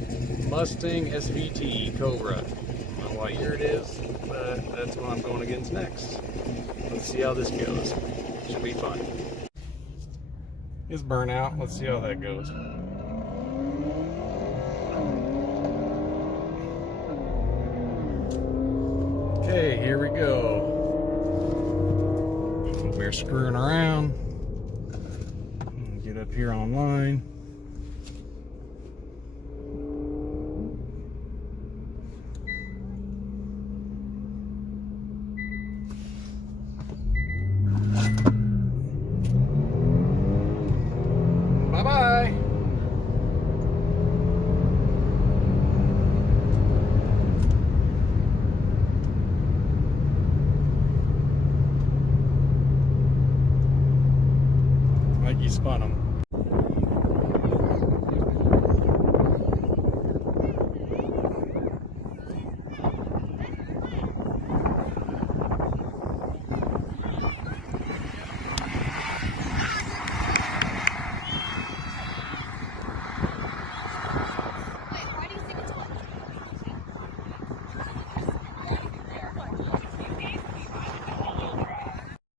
got Mustang SVT Cobra. I don't know what year it is, but that's what I'm going against next. Let's see how this goes. Should be fun. It's burnout. Let's see how that goes. Okay, here we go. We're screwing around. Get up here online.